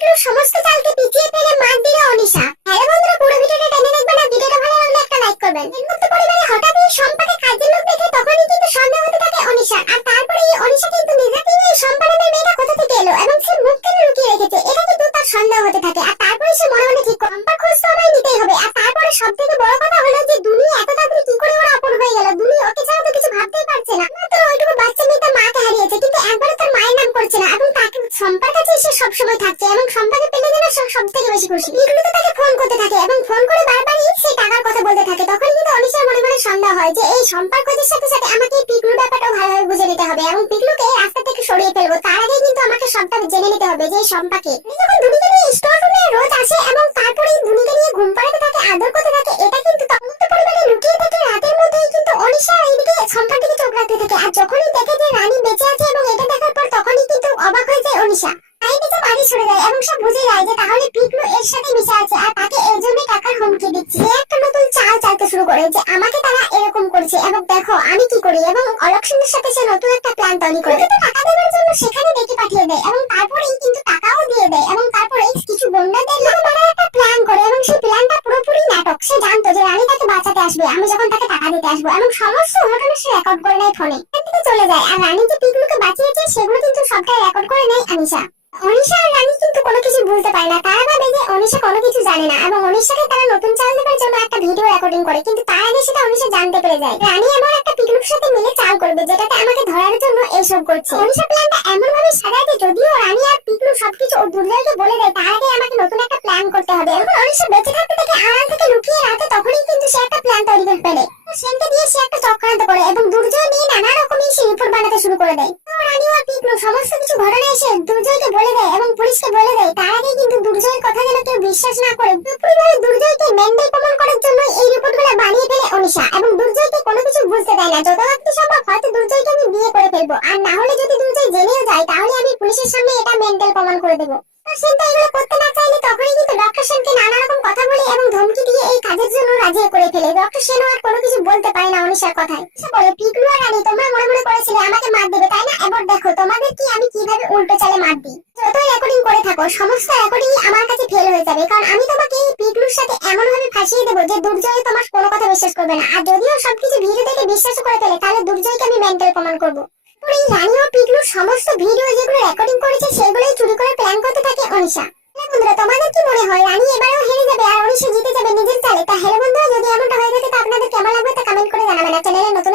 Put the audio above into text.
পিকলুর সমস্ত চালকে পিছিয়ে ফেলে মার দিল অনিশা। হ্যালো বন্ধুরা, পুরো ভিডিওটা টেনে দেখবেন না। ভিডিওটা ভালো লাগলে একটা লাইক করবেন। হেমন্ত পরিবারে হঠাৎই শম্পাকে কাজের লোক দেখে তখনই কিন্তু সন্দেহ হতে থাকে অনিশা। আর তারপরে অনিশা কিন্তু নিজেকেই এই শম্পা নামের মেয়েটা কোথা থেকে এলো এবং সে মুখ কেন লুকিয়ে রেখেছে, এটা কিন্তু তার সন্দেহ হতে থাকে। আর তারপরে সে মনে মনে ঠিক করে শম্পার খোঁজ তো আমায় নিতেই হবে। আর তারপরে সব থেকে বড় কথা হলো যে দুনি এত তাড়াতাড়ি কি করে ওরা আপন হয়ে গেল। দুনি ওকে ছাড়া তো কিছু ভাবতেই পারছে না। মাত্র ওইটুকু বাচ্চা মেয়ে তার মাকে হারিয়েছে, কিন্তু একবারও তার মায়ের নাম করছে না এবং তাকে শম্পার কাছে সে সবসময় থাকছে এবং শম্পাকে পেলে যেন সব থেকে বেশি খুশি। পিকলু তো তাকে ফোন করতে থাকে এবং ফোন করে বারবারই সে টাকার কথা বলতে থাকে। তখন কিন্তু অনিশার মনে মনে সন্দেহ হয় যে এই শম্পার খোঁজের সাথে সাথে আমাকে এই পিকলুর ব্যাপারটাও ভালোভাবে বুঝে নিতে হবে এবং পিকলুকে রাস্তা থেকে সরিয়ে ফেলবো। তার আগে কিন্তু আমাকে সবটা জেনে নিতে হবে যে এই শম্পাকে। যখন দুনিকে নিয়ে স্টোর রুমে রোজ আসে এবং তারপরেই দুনিকে নিয়ে ঘুম পাড়াতে থাকে, আদর করতে থাকে, এটা কিন্তু সমস্ত পরিবারে লুকিয়ে থাকে। রাতের মধ্যেই কিন্তু অনিশা এইদিকে শম্পার দিকে চোখ রাখতে থাকে। আর যখনই দেখে যে রানী বেঁচে আছে এবং এটা দেখার পর তখনই কিন্তু অবাক হয়ে যায় অনিশা। তাই নিচে বাড়ি ছড়ে যায় এবং সব বুঝে যায় যে তাহলে পিকলু এর সাথে মিশে আছে আর তাকে এর জন্য টাকার হুমকি দিচ্ছে। সে একটা নতুন চাল চালতে শুরু করে যে আমাকে তারা এরকম করছে এবং দেখো আমি কি করি, এবং অলক্ষণের সাথে সে নতুন একটা প্ল্যান তৈরি করে টাকা দেওয়ার জন্য সেখানে ডেকে পাঠিয়ে দেয় এবং তারপরেই কিন্তু টাকাও দিয়ে দেয় এবং তারপরে কিছু গুন্ডাদের মারার একটা প্ল্যান করে এবং সেই প্ল্যানটা পুরোপুরি নাটক। সে জানতো যে রানী তাকে বাঁচাতে আসবে আমি যখন তাকে টাকা দিতে আসবো এবং সমস্ত ঘটনা সে রেকর্ড করে নেয় ফোনে। এখান থেকে চলে যায় আর রানী যে পিকলুকে বাঁচিয়েছে সেগুলো কিন্তু সবটাই রেকর্ড করে নেয় অনিশা। অনিশা আর রানী কিন্তু কোনো কিছু বুঝতে পারে না। তারা ভাবে যে অনিশা কোনো কিছু জানে না এবং অনিশাকে তারা নতুন চাল দেওয়ার জন্য একটা ভিডিও রেকর্ডিং করে, কিন্তু তার আগে সেটা অনিশা জানতে পেরে যায়। রানী এমন একটা পিকলুর সাথে মিলে চাল করবে যেটাতে আমাকে ধরার জন্য এইসব করছে। অনিশা প্ল্যানটা এমন ভাবে সাজায় যে যদিও রানী আর পিকলু সবকিছু ও দুর্জয়কে বলে দেয়, তার আগে আমাকে নতুন একটা প্ল্যান করতে হবে। এবং অনিশা বেঁচে থাকতে থেকে আড়াল থেকে লুকিয়ে রাখে, তখনই কিন্তু সে একটা প্ল্যান তৈরি করে ফেলে। সেনকে দিয়ে সে একটা চক্রান্ত করে এবং দুর্জয় নিয়ে নানা রকমের সে রিপোর্ট বানাতে শুরু করে দেয়। রানী আর পিকলু সমস্ত কিছু ঘটনা এসে দুর্জয়কে বলে দেয় এবং পুলিশকে বলে দেয়। তার আগে কিন্তু দুর্জয়ের কথা যেন কেউ বিশ্বাস না করে পরিবারের দুর্জয়কে মেন্টাল প্রমাণ করার জন্য এই রিপোর্টগুলো বানিয়ে ফেলে অনিশা এবং দুর্জয়কে কোনো কিছু বুঝতে দেয় না। যত তাড়াতাড়ি সম্ভব হয়তো দুর্জয়কে আমি বিয়ে করে ফেলবো, আর না হলে যদি দুর্জয় জেনেও যায় তাহলে আমি পুলিশের সামনে এটা মেন্টাল প্রমাণ করে দেবো। সেন তো এগুলো করতে না চাইলে তখনই কিন্তু ডক্টর সেনকে নানা রকম কথা বলে এবং ধমকি দিয়ে এই কাজের জন্য রাজি করে ফেলে। ডক্টর সেনও আর কোনো কিছু বলতে পারে না অনিশার কথায়। সে বলে পিকলু আর রানী তোমরা মনে মনে করেছিলে আমাকে মার দেবে তাই না, এবার দেখো তোমাদের কি আমি কিভাবে উল্টো চালে মার দিই। যতই রেকর্ডিং করে থাকো সমস্ত রেকর্ডিং আমার কাছে ফেল হয়ে যাবে, কারণ আমি তোমাকে পিকলুর সাথে এমন ভাবে ফাঁসিয়ে দেবো যে দুর্জয় তোমার কোনো কথা বিশ্বাস করবে না। আর যদিও সবকিছু ভিডিও দেখে বিশ্বাস করে ফেলে তাহলে দুর্জয়কে আমি মেন্টাল প্রমাণ করবো। এই রানী ও পিকলুর সমস্ত ভিডিও যেগুলো রেকর্ডিং করেছে সেগুলোই চুরি করে প্ল্যান করতে থাকে অনিশা। বন্ধুরা, তোমাদের কি মনে হয় রানী এবারেও হেরে যাবে আর অনিশা জিতে যাবে নিজের চালে? তা হ্যালো বন্ধুরা, যদি এমনটা হয়ে থাকে তা আপনাদের কেমন লাগবে তা কমেন্ট করে জানাবেন। আর চ্যানেলে নতুন